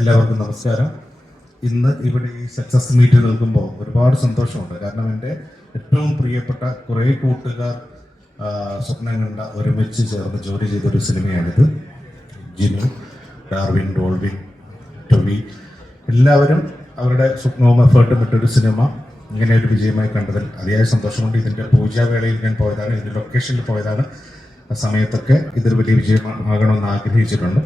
എല്ലാവർക്കും നമസ്കാരം. ഇന്ന് ഇവിടെ ഈ സക്സസ് മീറ്റിൽ നിൽക്കുമ്പോൾ ഒരുപാട് സന്തോഷമുണ്ട്. കാരണം എൻ്റെ ഏറ്റവും പ്രിയപ്പെട്ട കുറേ കൂട്ടുകാർ സ്വപ്നം കണ്ട ഒരുമിച്ച് ചേർന്ന് ജോലി ചെയ്തൊരു സിനിമയാണിത്. ജിനു, ഡാർവിൻ, ഡോൾവിൻ, ടൊവി എല്ലാവരും അവരുടെ സ്വപ്നവും എഫേർട്ടും ഇട്ടൊരു സിനിമ ഇങ്ങനെ ഒരു വിജയമായി കണ്ടതിൽ അതിയായ സന്തോഷമുണ്ട്. ഇതിൻ്റെ പൂജാവേളയിൽ ഞാൻ പോയതാണ്, ഇതിൻ്റെ ലൊക്കേഷനിൽ പോയതാണ്. ആ സമയത്തൊക്കെ ഇതൊരു വലിയ വിജയമാകണമെന്ന് ആഗ്രഹിച്ചിട്ടുണ്ട്.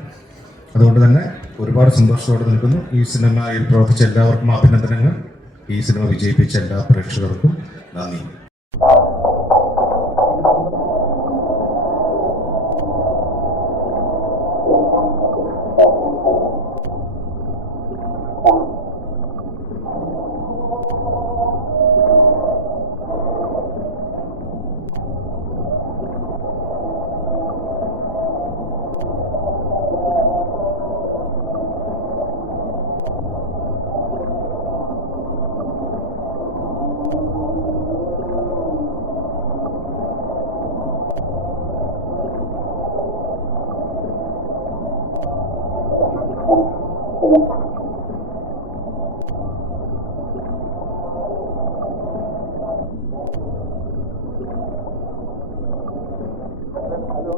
അതുകൊണ്ട് തന്നെ ഒരുപാട് സന്തോഷത്തോടെ നിൽക്കുന്നു. ഈ സിനിമയിൽ പ്രവർത്തിച്ച എല്ലാവർക്കും അഭിനന്ദനങ്ങൾ. ഈ സിനിമ വിജയിപ്പിച്ച എല്ലാ പ്രേക്ഷകർക്കും നന്ദി. Hello.